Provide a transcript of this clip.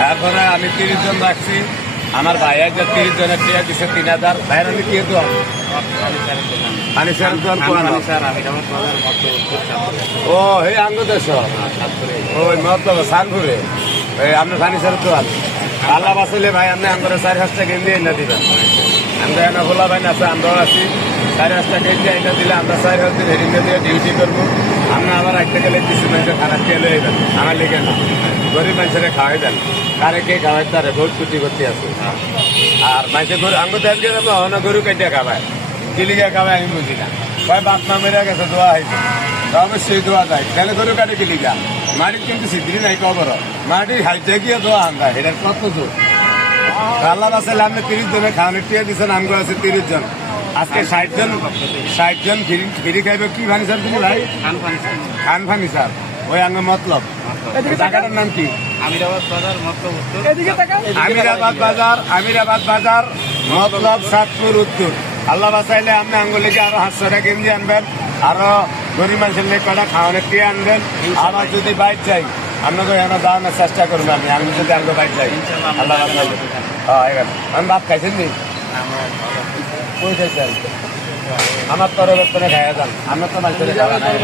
তারপরে আমি 30 জন রাখছি। আমার ভাই একজন 30 জনের টিয়া দিচ্ছে 3000। ভাইয়ের আমি কি দোয়া পানি স্যার দোয়ার ও এই আঙ্গ দেশ ওই মতলব সানপুরে আপনার পানি স্যার দোয়ার আল্লাহ বাঁচলে ভাই আপনি আঙ্গরে 4-5টা কেন্দ্রে এনে দিবেন। আমরা এনে খোলা ভাই আছে, আমরাও আছি। 4-5টা কেন্দ্রে এনে দিলে আমরা 4 দিন হেরিংয়ে দিয়ে ডিউটি করবো। আমরা আবার একটা গেলে কিছু মানুষের খারাপ খেয়ে লয়ে যান, আমার লিখে না গরিব মানুষের খাওয়াই দেন। কারে কে খাওয়াই তারে বহুত কুটি করতে আছে। আর মানুষের গরু আঙ্গ তেল গেলে না গরু কেটে খাওয়ায়, কিলিগা খাওয়ায় আমি বুঝি না। ভাই বাপ মা মেরে গেছে দোয়া হয়েছে, অবশ্যই দোয়া যায়। তাহলে গরু কাটে কিলিগা মাটির কিন্তু সিদ্ধি নাই কবর, মাটির হাইতে গিয়ে দোয়া আনবা এটার কত জোর। আল্লাহ বাসাইলে আপনি 30 জনে খাওয়ানোর টিয়া দিচ্ছেন, আমগো আছে 30 জন। আজকে 60 জন ফিরি খাইবে। কি ফানি স্যার তুমি ভাই? খান ফানি স্যার ওই আঙ্গ মতলব। জায়গাটার নাম কি? আমিরাবাদ বাজার মতলব সাতপুর উত্তর। আল্লাহ বাসাইলে আপনি আঙ্গুলিকে আরো 500টা কেন্দ্রে আনবেন, আরো গরিব মানুষের লেগে কটা খাওয়ানোর টিয়া আনবেন। আবার যদি বাইক চাই আপনাকে এখানে যাওয়ানোর চেষ্টা করবো আমি যদি আঙ্গ বাইক চাই। আল্লাহ বাসাইলে আমি ভাত খাইছেন নি? কই খাইছেন? আমার তরফের করে খাইয়া যান, আমার তো মানুষের খাওয়া নাই।